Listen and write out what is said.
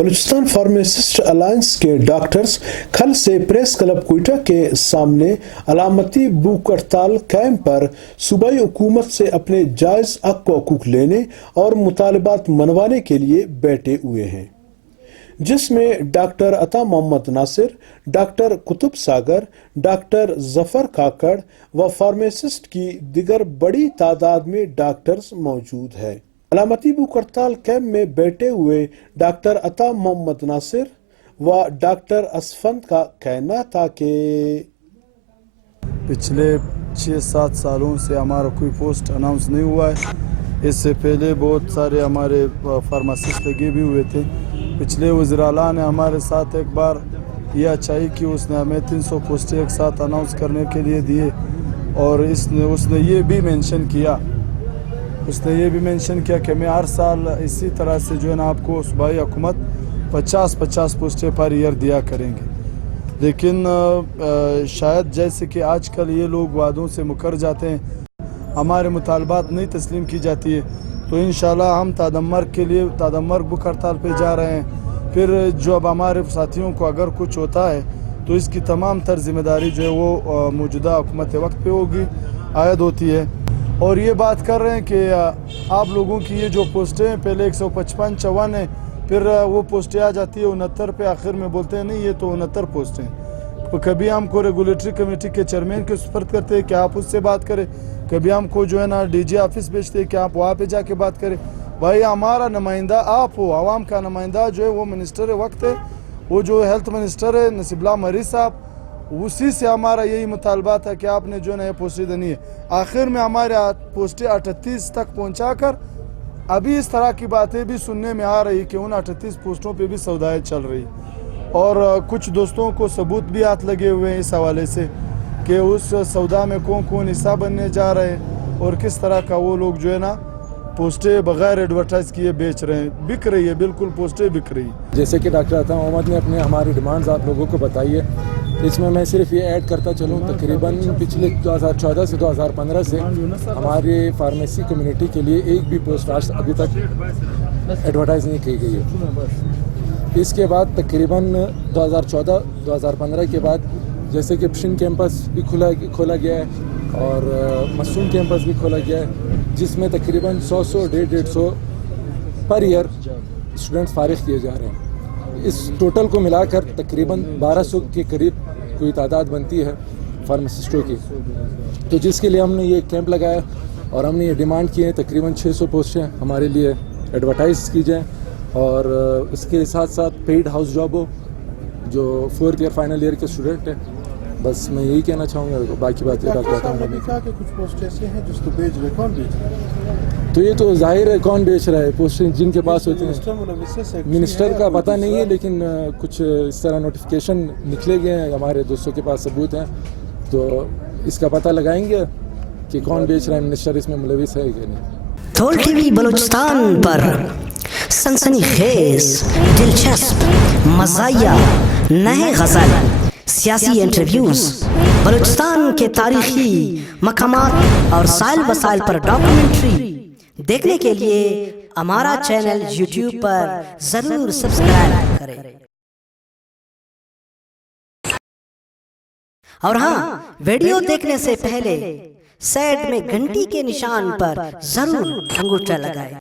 Balochistan pharmacist alliance के doctors कल से प्रेस क्लब क्वेटा के सामने अलामती भूख हड़ताल कैंप पर सूबाई हुकूमत से अपने जायज़ हक हकूक लेने और मुतालबात मनवाने के लिए बैठे हुए हैं, जिसमें डॉक्टर अता मोहम्मद नासिर, डॉक्टर कुतुब सागर, डॉक्टर जफर काकड़ व फार्मासिस्ट की दिगर बड़ी तादाद में डॉक्टर्स मौजूद है। अलामती भूख हड़ताल कैंप में बैठे हुए डॉक्टर अता मोहम्मद नासिर व डॉक्टर असफंद का कहना था कि पिछले 6-7 सालों से हमारा कोई पोस्ट अनाउंस नहीं हुआ है। इससे पहले बहुत सारे हमारे फार्मासिस्ट लगे भी हुए थे। पिछले वज़ीर-ए-आला ने हमारे साथ एक बार ये अच्छाई कि उसने हमें 300 पोस्टें एक साथ अनाउंस करने के लिए दिए और उसने ये भी मेंशन किया कि मैं हर साल इसी तरह से जो है ना आपको सूबाई हुकूमत 50-50 पोस्टें पर ईयर दिया करेंगे। लेकिन शायद जैसे कि आजकल ये लोग वादों से मुकर जाते हैं, हमारे मुतालबात नहीं तस्लीम की जाती है, तो इंशाल्लाह हम तादम्मर भूख हड़ताल पे जा रहे हैं। फिर जो अब हमारे साथियों को अगर कुछ होता है तो इसकी तमाम तर जिम्मेदारी जो है वो मौजूदा हुकूमत वक्त पे होगी, आयद होती है। और ये बात कर रहे हैं कि आप लोगों की ये जो पोस्टें हैं पहले 155-54 है, फिर वो पोस्टें आ जाती है 69 पे, आखिर में बोलते हैं नहीं ये तो 69 पोस्टें। तो कभी हमको रेगुलेटरी कमेटी के चेयरमैन के सुपर्द करते हैं कि आप उससे बात करें, कभी हमको जो है ना डीजी ऑफिस भेजते हैं कि आप वहाँ पे जाके बात करें। भाई हमारा नुमाइंदा आप हो, आवाम का नुमाइंदा जो है वो मिनिस्टर वक्त है, वो जो हेल्थ मिनिस्टर है नसीबुल्लाह मरीज साहब, उसी से हमारा यही मुतालबा था कि आपने जो है पोस्टें देनी है। आखिर में हमारे पोस्टें 38 तक पहुँचा कर अभी इस तरह की बातें भी सुनने में आ रही कि उन 38 पोस्टों पे भी सौदाएँ चल रही और कुछ दोस्तों को सबूत भी हाथ लगे हुए हैं इस हवाले से कि उस सौदा में कौन कौन हिस्सा बनने जा रहे हैं और किस तरह का वो लोग जो है ना पोस्टें बगैर एडवर्टाइज किए बेच रहे हैं। बिक रही है, बिल्कुल पोस्टें बिक रही है। जैसे कि डॉक्टर अता मोहम्मद ने हमारी डिमांड्स आप लोगों को बताई है, इसमें मैं सिर्फ ये ऐड करता चलूँ, तकरीबन पिछले 2014 से 2015 से हमारी फार्मेसी कम्युनिटी के लिए एक भी पोस्ट आज अभी तक एडवर्टाइज नहीं की गई है। इसके बाद तकरीबन 2014-2015 के बाद जैसे कि पिशन कैंपस भी खोला गया है और मसूम कैंपस भी खोला गया है, जिसमें तकरीबन 100-150 पर ईयर स्टूडेंट्स फारिग किए जा रहे हैं। इस टोटल को मिलाकर तकरीबन 1200 के करीब कोई तादाद बनती है फार्मासिस्टों की, तो जिसके लिए हमने ये कैंप लगाया और हमने ये डिमांड की है तकरीबन 600 पोस्टें हमारे लिए एडवर्टाइज की जाएँ और इसके साथ साथ पेड हाउस जॉब हो जो 4th ईयर फाइनल ईयर के स्टूडेंट हैं। बस मैं यही कहना चाहूँगा, बाकी बातें कुछ पोस्ट ऐसे हैं जिसको बेच रहे, कौन बेच रहा है? तो ये तो जाहिर है कौन बेच रहा है, पोस्टें जिनके पास होती हैं मिनिस्टर का पता नहीं है, लेकिन कुछ इस तरह नोटिफिकेशन निकले गए हैं, हमारे दोस्तों के पास सबूत हैं, तो इसका पता लगाएंगे कि कौन बेच रहा है, मिनिस्टर इसमें मुलविस है कि नहीं। थोल टीवी बलूचिस्तान पर सनसनीखेज, दिलचस्प, मज़ाहिया, नए गज़ल, सियासी इंटरव्यूज, बलूचिस्तान के तारीखी मकामात और साइल वसाइल पर डॉक्यूमेंट्री देखने के लिए हमारा चैनल YouTube पर जरूर सब्सक्राइब करें। और हाँ, वीडियो देखने से पहले साइड में घंटी के निशान पर जरूर अंगूठा लगाएं।